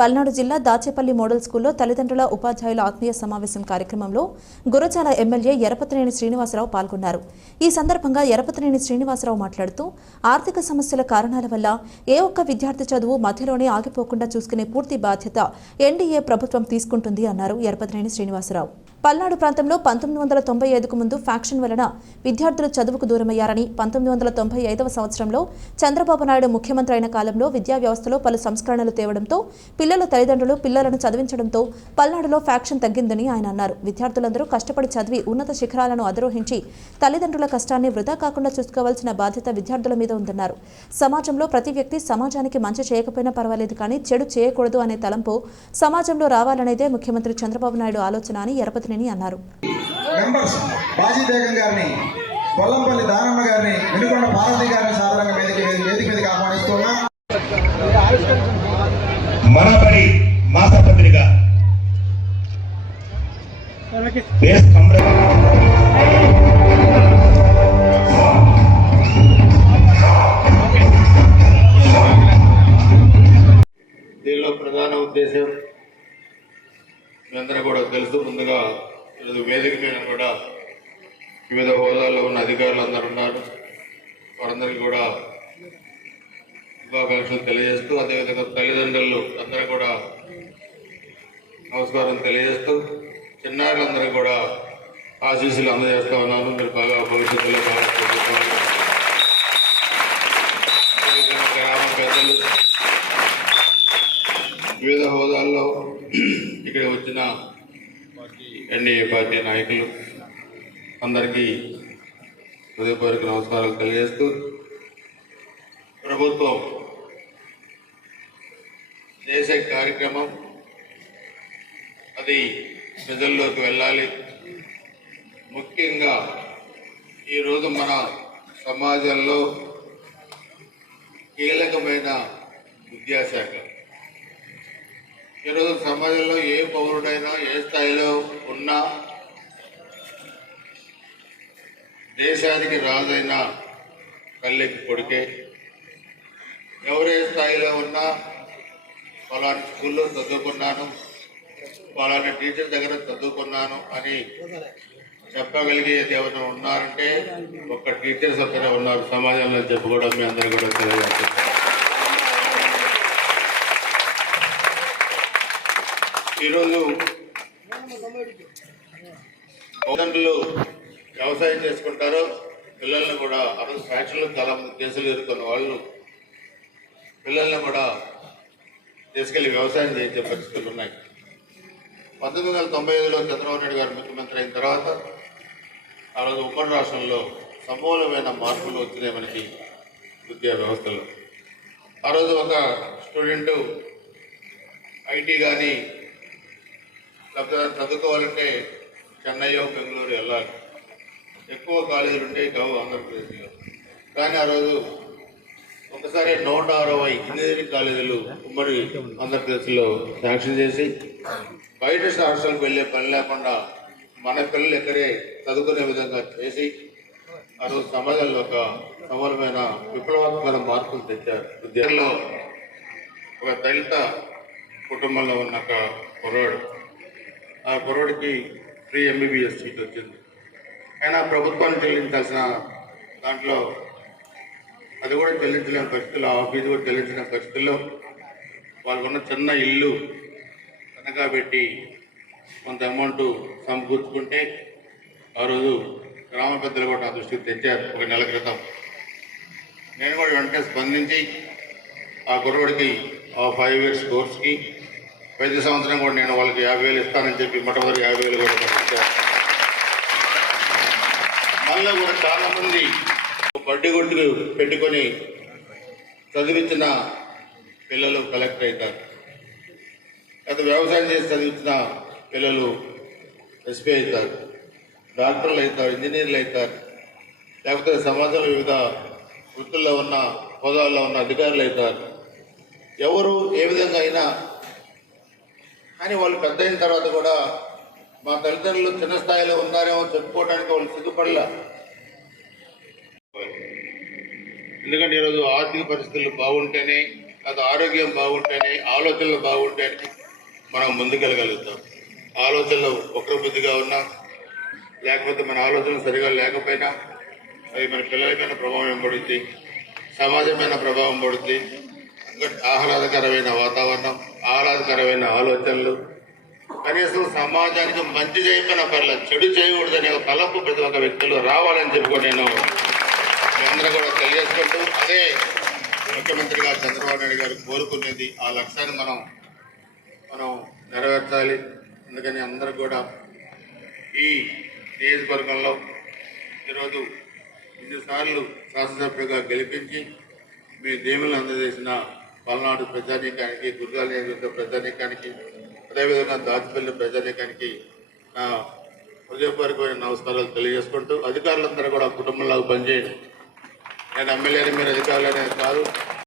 పల్నాడు జిల్లా దాచేపల్లి మోడల్ స్కూల్లో తల్లిదండ్రుల ఉపాధ్యాయుల ఆత్మీయ సమావేశం కార్యక్రమంలో గురజాల ఎమ్మెల్యే ఎరపతినేని శ్రీనివాసరావు పాల్గొన్నారు. ఈ సందర్భంగా ఎరపతినేని శ్రీనివాసరావు మాట్లాడుతూ ఆర్థిక సమస్యల కారణాల వల్ల ఏ ఒక్క విద్యార్థి చదువు మధ్యలోనే ఆగిపోకుండా చూసుకునే పూర్తి బాధ్యత ఎన్డీఏ ప్రభుత్వం తీసుకుంటుంది అన్నారు ఎరపతినేని శ్రీనివాసరావు. పల్నాడు ప్రాంతంలో 1995కు ముందు ఫ్యాక్షన్ వలన విద్యార్థులు చదువుకు దూరమయ్యారని 1995వ సంవత్సరంలో చంద్రబాబు నాయుడు ముఖ్యమంత్రి అయిన కాలంలో విద్యా వ్యవస్థలో పలు సంస్కరణలు తేవడంతో పిల్లల తల్లిదండ్రులు పిల్లలను చదివించడంతో పల్నాడులో ఫ్యాక్షన్ తగ్గిందని ఆయన అన్నారు. విద్యార్థులందరూ కష్టపడి చదివి ఉన్నత శిఖరాలను అధిరోహించి తల్లిదండ్రుల కష్టాన్ని వృధా కాకుండా చూసుకోవాల్సిన బాధ్యత విద్యార్థుల మీద ఉందన్నారు. సమాజంలో ప్రతి వ్యక్తి సమాజానికి మంచి చేయకపోయినా పర్వాలేదు కానీ చెడు చేయకూడదు అనే తలంపు సమాజంలో రావాలనేదే ముఖ్యమంత్రి చంద్రబాబు నాయుడు ఆలోచన అని ఎరపతినేని అన్నారు. కొల్లంపల్లి దానమ్మ గారిని, వెనుకొండ పార్వతి గారిని సాధారణంగా వేదిక మీదకి ఆహ్వానిస్తున్నాం. మనపడి మాసపత్రిక దీనిలో ప్రధాన ఉద్దేశం మీ అందరూ కూడా తెలుసు. ముందుగా ఈరోజు వేదిక మీద కూడా వివిధ హోదాల్లో ఉన్న అధికారులు అందరూ ఉన్నారు. వారందరికీ కూడా శుభాకాంక్షలు తెలియజేస్తూ, అదేవిధంగా తల్లిదండ్రులు అందరూ కూడా నమస్కారం తెలియజేస్తూ, చిన్నారులందరూ కూడా ఆశీస్సులు అందజేస్తూ ఉన్నాను. మీరు బాగా భవిష్యత్తులో బాగా చదువుకోవాలి. గ్రామ పెద్దలు, వివిధ హోదాల్లో ఇక్కడ వచ్చిన ఎన్డీఏ పార్టీ నాయకులు అందరికీ హృదయపూర్వక నమస్కారాలు తెలియజేస్తూ, ప్రభుత్వం చేసే కార్యక్రమం అది ప్రజల్లోకి వెళ్ళాలి. ముఖ్యంగా ఈరోజు మన సమాజంలో కీలకమైన విద్యాశాఖ. ఈరోజు సమాజంలో ఏ పౌరుడైనా ఏ స్థాయిలో ఉన్నా దేశానికి రాజైన తల్లికి కొడుకే. ఎవరే స్థాయిలో ఉన్నా పలానా స్కూల్లో చదువుకున్నాను, పలానా టీచర్ దగ్గర చదువుకున్నాను అని చెప్పగలిగేది ఎవరైనా ఉన్నారంటే ఒక్క టీచర్స్ ఒక్కరే ఉన్నారు సమాజంలో చెప్పుకోవడం మీ అందరూ కూడా తెలియజేస్తారు. ఈరోజు తల్లిదండ్రులు వ్యవసాయం చేసుకుంటారో పిల్లల్ని కూడా ఆ రోజు ఫ్యాక్షన్లో చాలా మంది కేసులు ఎదుర్కొన్న వాళ్ళు పిల్లల్ని కూడా తీసుకెళ్లి వ్యవసాయం చేయించే పరిస్థితులు ఉన్నాయి. 1995లో చంద్రబాబు నాయుడు గారు ముఖ్యమంత్రి అయిన తర్వాత ఆ రోజు ఉమ్మడి రాష్ట్రంలో సమూలమైన మార్పులు వచ్చినాయి మనకి విద్యా వ్యవస్థలో. ఆ రోజు ఒక స్టూడెంటు ఐటీ కానీ లేకపోతే చదువుకోవాలంటే చెన్నైయో బెంగళూరు వెళ్ళాలి. ఎక్కువ కాలేజీలు ఉంటాయి కావు ఆంధ్రప్రదేశ్లో. కానీ ఆ రోజు ఒకసారి 160 ఇంజనీరింగ్ కాలేజీలు ఉమ్మడి ఆంధ్రప్రదేశ్లో శాంక్షన్ చేసి బయట రాష్ట్రాలకు వెళ్ళే పని లేకుండా మన పిల్లలు ఎక్కడే చదువుకునే విధంగా చేసి ఆ రోజు సమాజంలో ఒక సమూలమైన విప్లవాత్మక మార్పులు తెచ్చారు. విద్యలో ఒక దళిత కుటుంబంలో ఉన్న ఒక కుర్రాడు, ఆ కుర్రాడికి ఫ్రీ MBBS సీట్ వచ్చింది. అయినా ప్రభుత్వాన్ని చెల్లించాల్సిన దాంట్లో అది కూడా చెల్లించలేని పరిస్థితుల్లో, ఆ ఫీజు కూడా చెల్లించలేని పరిస్థితుల్లో వాళ్ళకున్న చిన్న ఇల్లు తనఖా పెట్టి కొంత అమౌంట్ సమకూర్చుకుంటే ఆ రోజు గ్రామ పెద్దలు కూడా నా దృష్టికి తెచ్చారు ఒక నెల క్రితం. నేను కూడా వెంటనే స్పందించి ఆ కుర్రోడికి ఆ 5 years కోర్స్కి ప్రతి సంవత్సరం కూడా నేను వాళ్ళకి 50,000 ఇస్తానని చెప్పి మొట్టమొదటి 50,000 కూడా పంపించాను. మళ్ళీ కూడా చాలామంది బడ్డీ కొట్టుకు పెట్టుకొని చదివించిన పిల్లలు కలెక్టర్ అవుతారు, లేదా వ్యవసాయం చేసి చదివించిన పిల్లలు ఎస్పీ అవుతారు, డాక్టర్లు అవుతారు, ఇంజనీర్లు అవుతారు, లేకపోతే సమాజంలో వివిధ వృత్తుల్లో ఉన్న హోదాల్లో ఉన్న అధికారులు అవుతారు. ఎవరు ఏ విధంగా అయినా కానీ వాళ్ళు పెద్ద అయిన తర్వాత కూడా మా తల్లిదండ్రులు చిన్న స్థాయిలో ఉన్నారేమో చెప్పుకోవడానికి వాళ్ళు సిగ్గుపడలా. ఎందుకంటే ఈరోజు ఆర్థిక పరిస్థితులు బాగుంటేనే నాకు ఆరోగ్యం బాగుంటేనే, ఆలోచనలు బాగుంటేనే మనం ముందుకెళ్ళగలుగుతాం. ఆలోచనలు వక్ర బుద్ధిగా ఉన్నా, లేకపోతే మన ఆలోచనలు సరిగా లేకపోయినా అవి మన పిల్లలపైన ప్రభావం పడుద్ది, సమాజమైన ప్రభావం పడుద్ది. ఆహ్లాదకరమైన వాతావరణం, ఆహ్లాదకరమైన ఆలోచనలు, కనీసం సమాజానికి మంచి చేయకపోయినా పర్లేదు, చెడు చేయకూడదనే ఒక తలపు ప్రతి ఒక్క వ్యక్తులు రావాలని చెప్పుకొని నేను మీ అందరూ కూడా తెలియజేసుకుంటూ, అదే ముఖ్యమంత్రిగా చంద్రబాబు నాయుడు గారు కోరుకునేది. ఆ లక్ష్యాన్ని మనం నెరవేర్చాలి. అందుకని అందరూ కూడా ఈ నియోజకవర్గంలో ఈరోజు ఇన్నిసార్లు శాసనసభ్యుడిగా గెలిపించి మీ దీవులను అందజేసిన పల్నాడు ప్రజానీకానికి, గురజాల నియోజకవర్గ ప్రజానీకానికి, అదేవిధంగా దాచిపల్లి ప్రజానీకానికి నా హృదయపూర్వకమైన నమస్కారాలు తెలియజేసుకుంటూ, అధికారులందరూ కూడా కుటుంబంలాగా పనిచేయండి. నేను ఎమ్మెల్యేని, మీరు అధికారులనే కాదు,